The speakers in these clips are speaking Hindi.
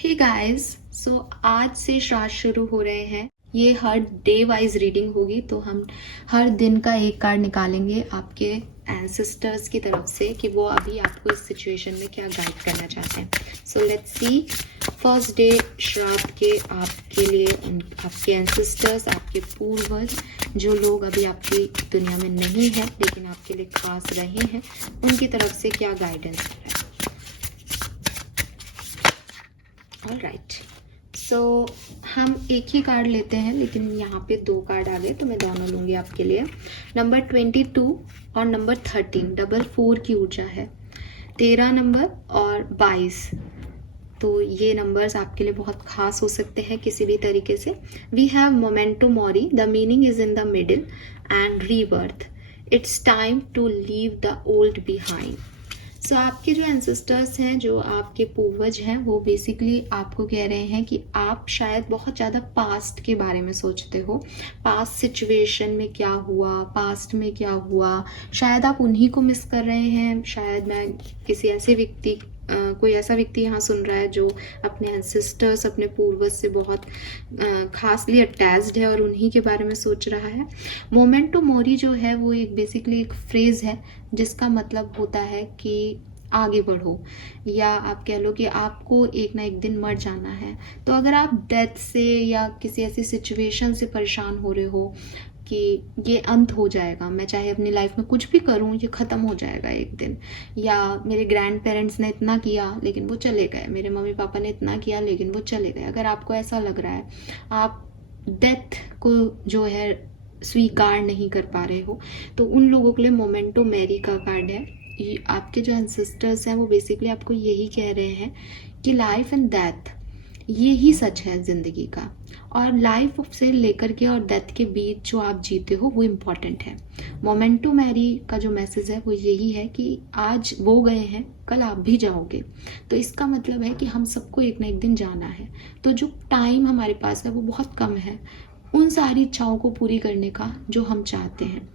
हे गाइस, सो आज से श्राद्ध शुरू हो रहे हैं। ये हर डे वाइज रीडिंग होगी, तो हम हर दिन का एक कार्ड निकालेंगे आपके एंसेस्टर्स की तरफ से कि वो अभी आपको इस सिचुएशन में क्या गाइड करना चाहते हैं। So let's see first day श्राद्ध के आपके लिए आपके एंसेस्टर्स, आपके पूर्वज, जो लोग अभी आपकी दुनिया में नहीं है लेकिन आपके लिए खास रहे हैं, उनकी तरफ से क्या गाइडेंस है। ऑलराइट, सो हम एक ही कार्ड लेते हैं, लेकिन यहाँ पे दो कार्ड आ गए तो मैं दोनों लूँगी आपके लिए। नंबर 22 और नंबर 13, डबल 4 की ऊर्जा है। 13 नंबर और 22, तो ये नंबर्स आपके लिए बहुत खास हो सकते हैं किसी भी तरीके से। We have memento mori, the meaning is in the middle and rebirth. It's time to leave the old behind. So आपके जो एंसेस्टर्स हैं, जो आपके पूर्वज हैं, वो बेसिकली आपको कह रहे हैं कि आप शायद बहुत ज़्यादा पास्ट के बारे में सोचते हो। पास्ट सिचुएशन में क्या हुआ, पास्ट में क्या हुआ, शायद आप उन्हीं को मिस कर रहे हैं। शायद मैं किसी ऐसे व्यक्ति कोई ऐसा व्यक्ति यहाँ सुन रहा है जो अपने एंसेस्टर्स, अपने पूर्वज से बहुत खासली अटैच्ड है और उन्हीं के बारे में सोच रहा है। मोमेंटो मोरी जो है वो एक बेसिकली एक फ्रेज़ है जिसका मतलब होता है कि आगे बढ़ो, या आप कह लो कि आपको एक ना एक दिन मर जाना है। तो अगर आप डेथ से या किसी ऐसी सिचुएशन से परेशान हो रहे हो कि ये अंत हो जाएगा, मैं चाहे अपनी लाइफ में कुछ भी करूं ये ख़त्म हो जाएगा एक दिन, या मेरे ग्रैंड पेरेंट्स ने इतना किया लेकिन वो चले गए, मेरे मम्मी पापा ने इतना किया लेकिन वो चले गए, अगर आपको ऐसा लग रहा है, आप डेथ को जो है स्वीकार नहीं कर पा रहे हो, तो उन लोगों के लिए मोमेंटो मैरी का कार्ड है। ये आपके जो एंसेस्टर्स हैं वो बेसिकली आपको यही कह रहे हैं कि लाइफ एंड डेथ ये ही सच है ज़िंदगी का, और लाइफ से लेकर के और डेथ के बीच जो आप जीते हो वो इम्पॉर्टेंट है। मोमेंटो मैरी का जो मैसेज है वो यही है कि आज वो गए हैं, कल आप भी जाओगे। तो इसका मतलब है कि हम सबको एक ना एक दिन जाना है। तो जो टाइम हमारे पास है वो बहुत कम है उन सारी इच्छाओं को पूरी करने का जो हम चाहते हैं,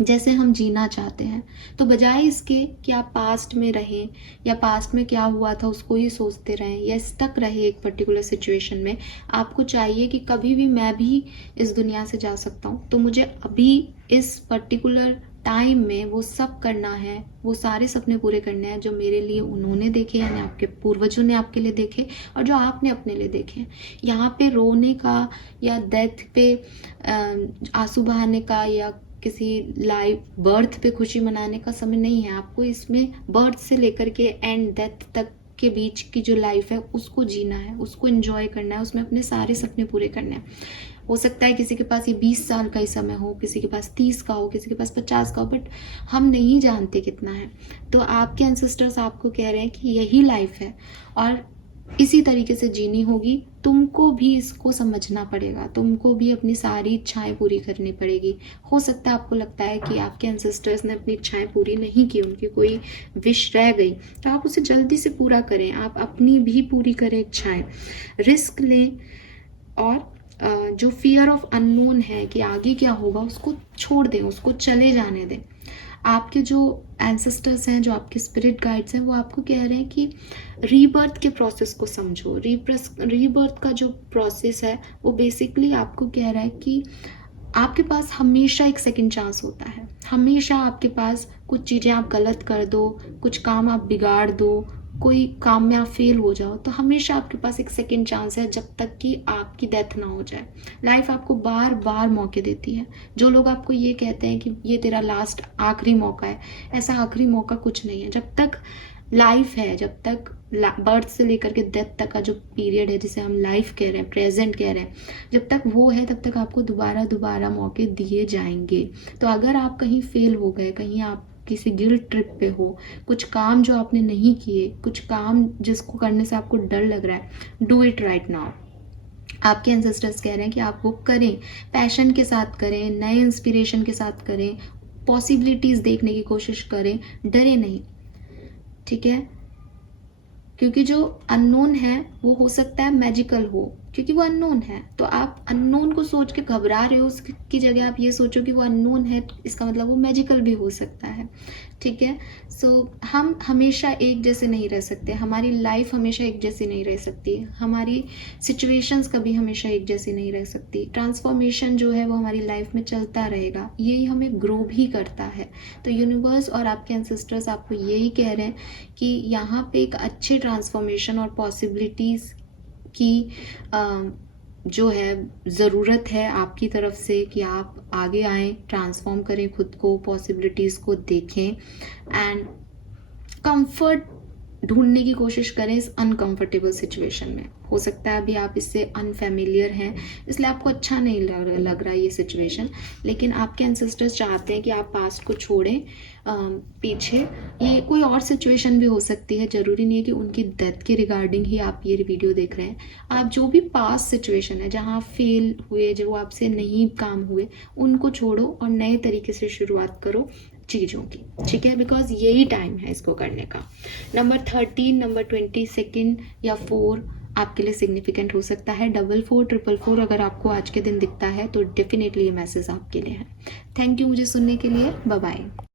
जैसे हम जीना चाहते हैं। तो बजाय इसके कि आप पास्ट में रहें या पास्ट में क्या हुआ था उसको ही सोचते रहें या स्टक रहे एक पर्टिकुलर सिचुएशन में, आपको चाहिए कि कभी भी मैं भी इस दुनिया से जा सकता हूँ, तो मुझे अभी इस पर्टिकुलर टाइम में वो सब करना है, वो सारे सपने पूरे करने हैं जो मेरे लिए उन्होंने देखे, यानी आपके पूर्वजों ने आपके लिए देखे और जो आपने अपने लिए देखे। यहाँ पे रोने का या डेथ पे आंसू बहाने का या किसी लाइव बर्थ पे खुशी मनाने का समय नहीं है। आपको इसमें बर्थ से लेकर के एंड डेथ तक के बीच की जो लाइफ है उसको जीना है, उसको एंजॉय करना है, उसमें अपने सारे सपने पूरे करने हैं। हो सकता है किसी के पास ये 20 साल का ही समय हो, किसी के पास 30 का हो, किसी के पास 50 का हो, बट हम नहीं जानते कितना है। तो आपके एंसेस्टर्स आपको कह रहे हैं कि यही लाइफ है और इसी तरीके से जीनी होगी। तुमको भी इसको समझना पड़ेगा, तुमको भी अपनी सारी इच्छाएं पूरी करनी पड़ेगी। हो सकता है आपको लगता है कि आपके एंसेस्टर्स ने अपनी इच्छाएं पूरी नहीं की, उनकी कोई विश रह गई, तो आप उसे जल्दी से पूरा करें, आप अपनी भी पूरी करें इच्छाएं, रिस्क लें, और जो फियर ऑफ अननोन है कि आगे क्या होगा उसको छोड़ दें, उसको चले जाने दें। आपके जो एंसेस्टर्स हैं, जो आपके स्पिरिट गाइड्स हैं, वो आपको कह रहे हैं कि रीबर्थ के प्रोसेस को समझो। रीबर्थ का जो प्रोसेस है वो बेसिकली आपको कह रहा है कि आपके पास हमेशा एक सेकंड चांस होता है। हमेशा आपके पास कुछ चीज़ें आप गलत कर दो, कुछ काम आप बिगाड़ दो, कोई काम में आप फेल हो जाओ, तो हमेशा आपके पास एक सेकंड चांस है जब तक कि आपकी डेथ ना हो जाए। लाइफ आपको बार बार मौके देती है। जो लोग आपको ये कहते हैं कि ये तेरा लास्ट आखिरी मौका है, ऐसा आखिरी मौका कुछ नहीं है। जब तक लाइफ है, जब तक बर्थ से लेकर के डेथ तक का जो पीरियड है जिसे हम लाइफ कह रहे हैं, प्रेजेंट कह रहे हैं, जब तक वो है तब तक आपको दोबारा मौके दिए जाएंगे। तो अगर आप कहीं फेल हो गए, कहीं आप किसी गिल्ट ट्रिप पे हो, कुछ काम जो आपने नहीं किए, कुछ काम जिसको करने से आपको डर लग रहा है, डू इट राइट नाउ। आपके एंसेस्टर्स कह रहे हैं कि आप वो करें, पैशन के साथ करें, नए इंस्पिरेशन के साथ करें, पॉसिबिलिटीज़ देखने की कोशिश करें, डरे नहीं, ठीक है? क्योंकि जो अननोन है वो हो सकता है मैजिकल हो, क्योंकि वो अननोन है। तो आप अननोन को सोच के घबरा रहे हो, उसकी जगह आप ये सोचो कि वो अननोन है, इसका मतलब वो मैजिकल भी हो सकता है। ठीक है। सो हम हमेशा एक जैसे नहीं रह सकते, हमारी लाइफ हमेशा एक जैसी नहीं रह सकती, हमारी सिचुएशंस कभी हमेशा एक जैसी नहीं रह सकती। ट्रांसफॉर्मेशन जो है वो हमारी लाइफ में चलता रहेगा, यही हमें ग्रो भी करता है। तो यूनिवर्स और आपके एंसेस्टर्स आपको यही कह रहे हैं कि यहाँ पे एक अच्छे ट्रांसफॉर्मेशन और पॉसिबिलिटीज़ की जो है ज़रूरत है आपकी तरफ से, कि आप आगे आएँ, ट्रांसफॉर्म करें खुद को, पॉसिबिलिटीज़ को देखें एंड कंफर्ट ढूंढने की कोशिश करें इस अनकंफर्टेबल सिचुएशन में। हो सकता है अभी आप इससे अनफेमिलियर हैं, इसलिए आपको अच्छा नहीं लग रहा है ये सिचुएशन, लेकिन आपके एंसेस्टर्स चाहते हैं कि आप पास्ट को छोड़ें पीछे। ये कोई और सिचुएशन भी हो सकती है, ज़रूरी नहीं है कि उनकी डेथ के रिगार्डिंग ही आप ये वीडियो देख रहे हैं। आप जो भी पास्ट सिचुएशन है जहाँ आप फेल हुए, जो आपसे नहीं काम हुए, उनको छोड़ो और नए तरीके से शुरुआत करो चीज़ों की। ठीक है, बिकॉज यही टाइम है इसको करने का। नंबर 13, नंबर 22 या 4 आपके लिए सिग्निफिकेंट हो सकता है। 44, 444 अगर आपको आज के दिन दिखता है तो डेफिनेटली ये मैसेज आपके लिए है। थैंक यू मुझे सुनने के लिए। Bye bye.